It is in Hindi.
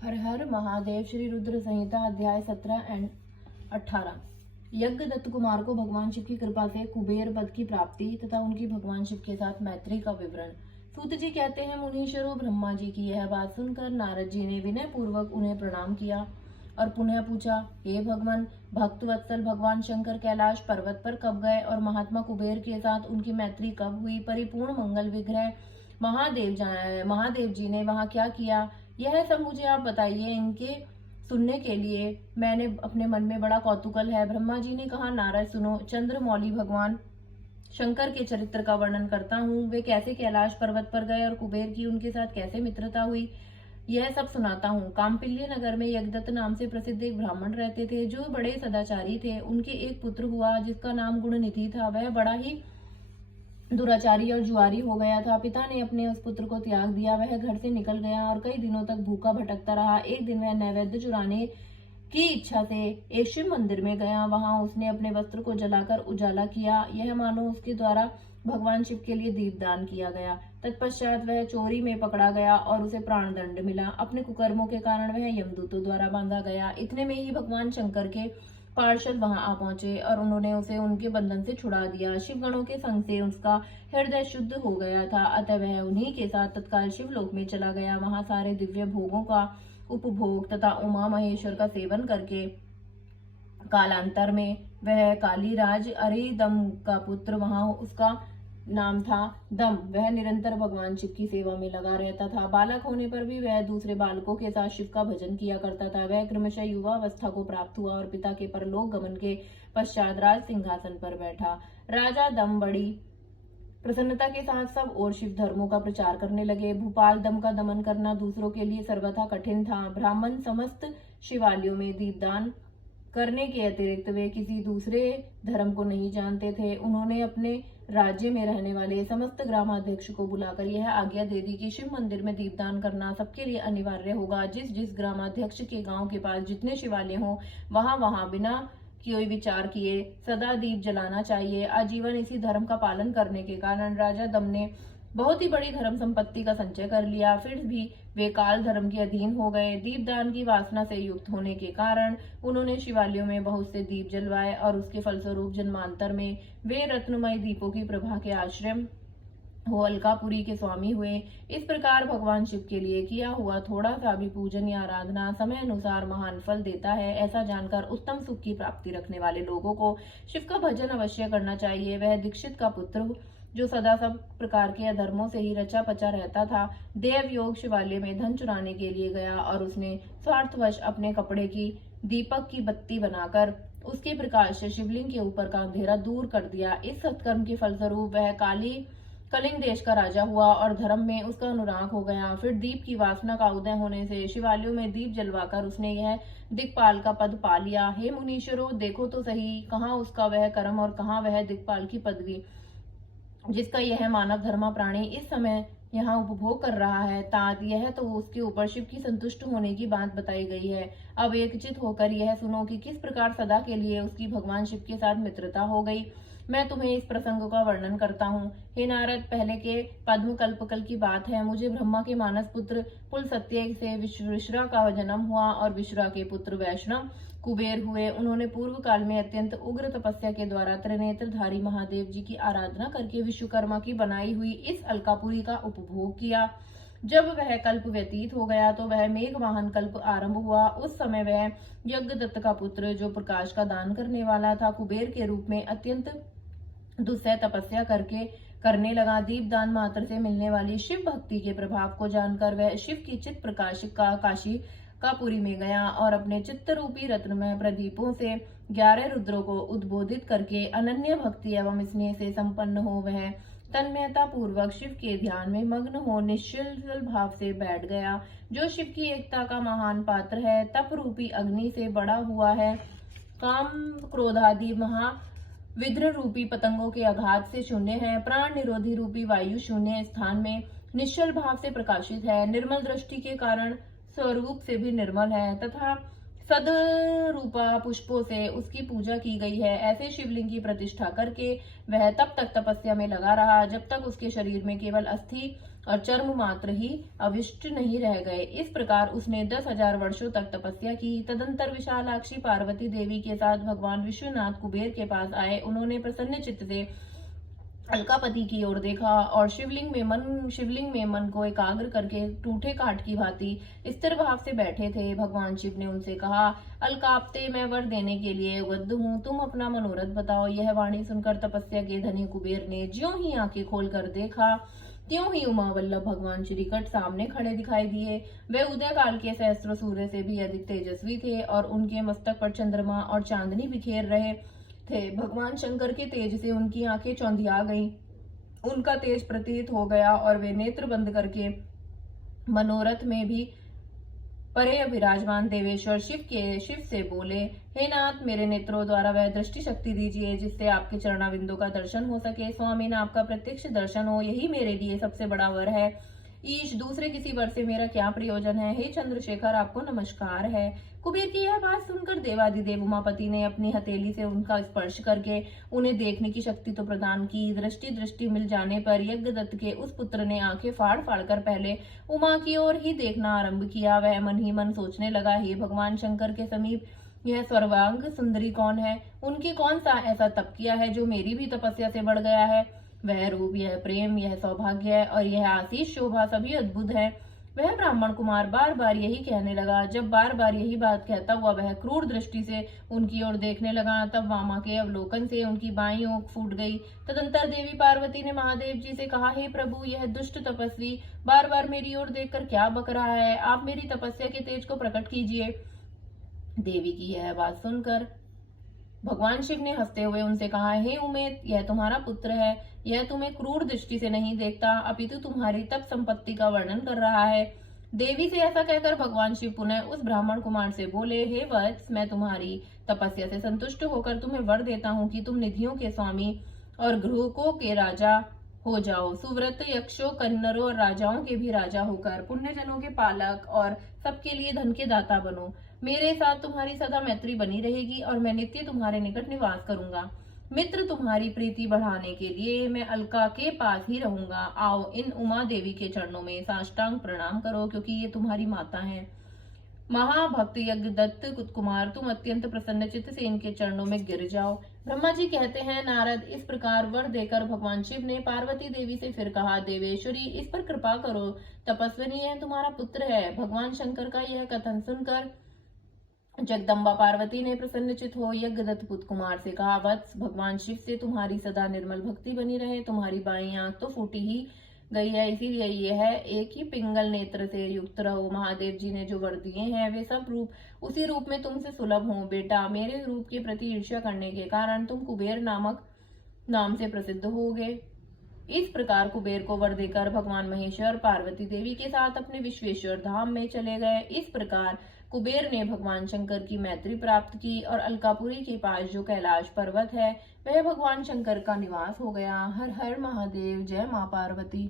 हर हर महादेव। श्री रुद्र संहिता अध्याय 17 एंड 18। यज्ञ दत्त कुमार को भगवान शिव की कृपा से कुबेर पद की प्राप्ति तथा उनकी भगवान शिव के साथ मैत्री का विवरण। सूत जी कहते हैं, मुनीश्वरों, ब्रह्मा जी की यह बात सुनकर नारद जी ने विनय पूर्वक उन्हें प्रणाम किया और पुनः पूछा, हे भगवान, भक्त वत्सल भगवान शंकर कैलाश पर्वत पर कब गए और महात्मा कुबेर के साथ उनकी मैत्री कब हुई? परिपूर्ण मंगल विग्रह महादेव जी ने वहां क्या किया? यह सब मुझे आप बताइए। इनके सुनने के लिए मैंने अपने मन में बड़ा कौतूहल है। ब्रह्मा जी ने कहा, नारद सुनो, चंद्रमौली भगवान शंकर के चरित्र का वर्णन करता हूँ। वे कैसे कैलाश पर्वत पर गए और कुबेर की उनके साथ कैसे मित्रता हुई, यह सब सुनाता हूँ। काम्पिल्य नगर में यज्ञदत्त नाम से प्रसिद्ध एक ब्राह्मण रहते थे, जो बड़े सदाचारी थे। उनके एक पुत्र हुआ जिसका नाम गुणनिधि था। वह बड़ा ही दुराचारी और जुआरी हो गया था। पिता ने अपने उस पुत्र को त्याग दिया। वह घर से निकल गया और कई दिनों तक भूखा भटकता रहा। एक दिन वह नैवेद्य चुराने की इच्छा से एक शिव मंदिर में गया। वहां उसने अपने वस्त्र को जलाकर उजाला किया, यह मानो उसके द्वारा भगवान शिव के लिए दीपदान किया गया। तत्पश्चात वह चोरी में पकड़ा गया और उसे प्राणदंड मिला। अपने कुकर्मों के कारण वह यमदूतों द्वारा बांधा गया। इतने में ही भगवान शंकर के पार्षद वहां आ पहुंचे और उन्होंने उसे उनके बंधन से छुड़ा दिया। शिवगणों के संग से उसका हृदय शुद्ध हो गया था, अतः वह उन्हीं के साथ तत्काल शिवलोक में चला गया। वहां सारे दिव्य भोगों का उपभोग तथा उमा महेश्वर का सेवन करके कालांतर में वह कालीराज अरिदम का पुत्र, वहां उसका नाम था दम, वह निरंतर भगवान शिव की सेवा में लगा रहता था। बालक होने पर भी वह दूसरे बालकों के साथ शिव का भजन किया करता था। वह क्रमशः युवा अवस्था को प्राप्त हुआ और पिता के परलोक गमन के पश्चात राज सिंहासन पर बैठा। राजा दम बड़ी प्रसन्नता के साथ सब और शिव धर्मों का प्रचार करने लगे। भूपाल दम का दमन करना दूसरों के लिए सर्वथा कठिन था। ब्राह्मण समस्त शिवालयों में दीपदान करने के अतिरिक्त वे किसी दूसरे धर्म को नहीं जानते थे। उन्होंने अपने राज्य में रहने वाले समस्त ग्रामाध्यक्ष को बुलाकर यह आज्ञा दे दी कि शिव मंदिर में दीपदान करना सबके लिए अनिवार्य होगा। जिस जिस ग्रामाध्यक्ष के गांव के पास जितने शिवालय हों, वहां वहां बिना कोई विचार किए सदा दीप जलाना चाहिए। आजीवन इसी धर्म का पालन करने के कारण राजा दम ने बहुत ही बड़ी धर्म संपत्ति का संचय कर लिया। फिर भी वे काल धर्म के अधीन हो गए। दीपदान की वासना से युक्त होने के कारण उन्होंने शिवालयों में बहुत से दीप जलवाए और उसके फलस्वरूप जन्मांतर में वे रत्नमय दीपों की प्रभा के आश्रय हो अलकापुरी के स्वामी हुए। इस प्रकार भगवान शिव के लिए किया हुआ थोड़ा सा भी पूजन या आराधना समय अनुसार महान फल देता है। ऐसा जानकर उत्तम सुख की प्राप्ति रखने वाले लोगों को शिव का भजन अवश्य करना चाहिए। वह दीक्षित का पुत्र जो सदा सब प्रकार के अधर्मों से ही रचा पचा रहता था, देव योग शिवालय में धन चुराने के लिए गया और उसने स्वार्थवश अपने कपड़े की दीपक की बत्ती बनाकर उसके प्रकाश से शिवलिंग के ऊपर का अंधेरा दूर कर दिया। इस सत्कर्म के फलस्वरूप वह कलिंग देश का राजा हुआ और धर्म में उसका अनुराग हो गया। फिर दीप की वासना का उदय होने से शिवालयों में दीप जलवाकर उसने यह दिक्पाल का पद पा लिया। हे मुनीश्वरों, देखो तो सही, कहाँ उसका वह कर्म और कहाँ वह दिक्पाल की पदवी जिसका यह मानव धर्मा प्राणी इस समय यहाँ उपभोग कर रहा है। तात यह तो उसके ऊपर शिव की संतुष्ट होने की बात बताई गई है। अब एकचित होकर यह सुनो कि किस प्रकार सदा के लिए उसकी भगवान शिव के साथ मित्रता हो गई। मैं तुम्हें इस प्रसंग का वर्णन करता हूँ। हे नारद, पहले के पद्म कल्पकल की बात है। मुझे ब्रह्मा के मानस पुत्र पुलसत्य से विश्रा का जन्म हुआ और विश्रा के पुत्र वैष्णव कुबेर हुए। उन्होंने पूर्व काल में अत्यंत उग्र तपस्या के द्वारा त्रिनेत्रधारी महादेव जी की आराधना करके विश्वकर्मा की बनाई हुई इस अलकापुरी का उपभोग किया। जब वह कल्प व्यतीत हो गया तो वह मेघवाहन कल्प आरंभ हुआ। उस समय वह यज्ञदत्त का पुत्र, जो प्रकाश का दान करने वाला था, कुबेर के रूप में अत्यंत दुस्सह तपस्या करने लगा। दीपदान मात्र से मिलने वाली शिव भक्ति के प्रभाव को जानकर वह शिव की चित्त प्रकाश का काशी का पुरी में गया और अपने चित्त रूपी रत्नमय प्रदीपों से 11 रुद्रों को उद्बोधित करके अनन्य भक्ति एवं स्नेह से संपन्न हो वह तन्मयता पूर्वक शिव के ध्यान में मग्न हो निश्चल भाव से बैठ गया। जो शिव की एकता का महान पात्र है, तप रूपी अग्नि से बड़ा हुआ है, काम क्रोधादि विद्र रूपी पतंगों के आघात से शून्य है, प्राण निरोधी रूपी वायु शून्य स्थान में निश्चल भाव से प्रकाशित है, निर्मल दृष्टि के कारण स्वरूप से भी निर्मल है तथा सदरूपा पुष्पों से उसकी पूजा की गई है। ऐसे शिवलिंग की प्रतिष्ठा करके वह तब तक तपस्या में लगा रहा जब तक उसके शरीर में केवल अस्थि और चर्म मात्र ही अविष्ट नहीं रह गए। इस प्रकार उसने 10,000 वर्षों तक तपस्या की। तदंतर विशालाक्षी पार्वती देवी के साथ भगवान विश्वनाथ कुबेर के पास आए। उन्होंने प्रसन्न चित्त से अलकापति की ओर देखा और शिवलिंग में मन को एकाग्र करके टूटे काठ की भांति स्थिर भाव से बैठे थे। भगवान शिव ने उनसे कहा, अलकाप्ते, मैं वर देने के लिए उद्युक्त हूँ, तुम अपना मनोरथ बताओ। यह वाणी सुनकर तपस्या के धनी कुबेर ने ज्यों ही आंखें खोलकर देखा, त्यों ही उमा वल्लभ भगवान श्रीकट सामने खड़े दिखाई दिए। वे उदय काल के सहस्त्र सूर्य से भी अधिक तेजस्वी थे और उनके मस्तक पर चंद्रमा और चांदनी बिखेर रहे थे। भगवान शंकर के तेज से उनकी आंखें चौंधिया गईं, उनका तेज प्रतीत हो गया और वे नेत्र बंद करके मनोरथ में भी परे विराजमान देवेश्वर शिव से बोले, हे नाथ, मेरे नेत्रों द्वारा वह दृष्टि शक्ति दीजिए जिससे आपके चरणाविंदों का दर्शन हो सके। स्वामी, न आपका प्रत्यक्ष दर्शन हो, यही मेरे लिए सबसे बड़ा वर है। ईश, दूसरे किसी वर से मेरा क्या प्रयोजन है। हे चंद्रशेखर, आपको नमस्कार है। कुबेर की यह बात सुनकर देवादिदेव उमापति ने अपनी हथेली से उनका स्पर्श करके उन्हें देखने की शक्ति तो प्रदान की। दृष्टि मिल जाने पर यज्ञदत्त के उस पुत्र ने आंखें फाड़ फाड़ कर पहले उमा की ओर ही देखना आरंभ किया। वह मन ही मन सोचने लगा, हे भगवान शंकर के समीप यह सर्वांग सुंदरी कौन है? उनके कौन सा ऐसा तप किया है जो मेरी भी तपस्या से बढ़ गया है? वह रूप, यह प्रेम, यह सौभाग्य और यह आशीष शोभा सभी अद्भुत है। वह ब्राह्मण कुमार बार बार यही कहने लगा। जब बार बार यही बात कहता हुआ वह क्रूर दृष्टि से उनकी ओर देखने लगा, तब वामा के अवलोकन से उनकी बाईं ओर फूट गई। तदंतर देवी पार्वती ने महादेव जी से कहा, हे प्रभु, यह दुष्ट तपस्वी बार बार मेरी ओर देखकर क्या बक रहा है? आप मेरी तपस्या के तेज को प्रकट कीजिए। देवी की यह बात सुनकर भगवान शिव ने हंसते हुए उनसे कहा, हे उमेद, यह तुम्हारा पुत्र है। यह तुम्हें क्रूर दृष्टि से नहीं देखता, अपितु तुम्हारी तप संपत्ति का वर्णन कर रहा है। देवी से ऐसा कहकर भगवान शिव पुनः उस ब्राह्मण कुमार से बोले, हे वत्स, मैं तुम्हारी तपस्या से संतुष्ट होकर तुम्हें वर देता हूँ कि तुम निधियों के स्वामी और गृहों के राजा हो जाओ। सुव्रत यक्षों, कन्नरों और राजाओं के भी राजा होकर पुण्यजनों के पालक और सबके लिए धन के दाता बनो। मेरे साथ तुम्हारी सदा मैत्री बनी रहेगी और मैं नित्य तुम्हारे निकट निवास करूंगा। मित्र, तुम्हारी प्रीति बढ़ाने के लिए मैं अलका के पास ही रहूंगा। आओ, इन उमा देवी के चरणों में साष्टांग प्रणाम करो, क्योंकि ये तुम्हारी माता हैं। महाभक्त यज्ञदत्त कुमार, तुम अत्यंत प्रसन्न चित्त से इनके चरणों में गिर जाओ। ब्रह्मा जी कहते हैं, नारद, इस प्रकार वर देकर भगवान शिव ने पार्वती देवी से फिर कहा, देवेश्वरी, इस पर कृपा करो। तपस्विनी यह तुम्हारा पुत्र है। भगवान शंकर का यह कथन सुनकर जगदम्बा पार्वती ने प्रसन्नचित हो यज्ञदत्त पुत्र कुमार से कहा, वत्स, भगवान शिव से तुम्हारी सदा निर्मल भक्ति बनी रहे। तुम्हारी बाईं आंख तो फूटी ही गई है, इसीलिए यह है एक ही पिंगल नेत्र से युक्त रहो। महादेव जी ने जो वर दिए हैं वे सब रूप उसी रूप में तुमसे सुलभ हो। बेटा, मेरे रूप के प्रति ईर्ष्या करने के कारण तुम कुबेर नामक नाम से प्रसिद्ध होगे। इस प्रकार कुबेर को वर देकर भगवान महेश्वर पार्वती देवी के साथ अपने विश्वेश्वर धाम में चले गए। इस प्रकार कुबेर ने भगवान शंकर की मैत्री प्राप्त की और अलकापुरी के पास जो कैलाश पर्वत है वह भगवान शंकर का निवास हो गया। हर हर महादेव, जय मां पार्वती।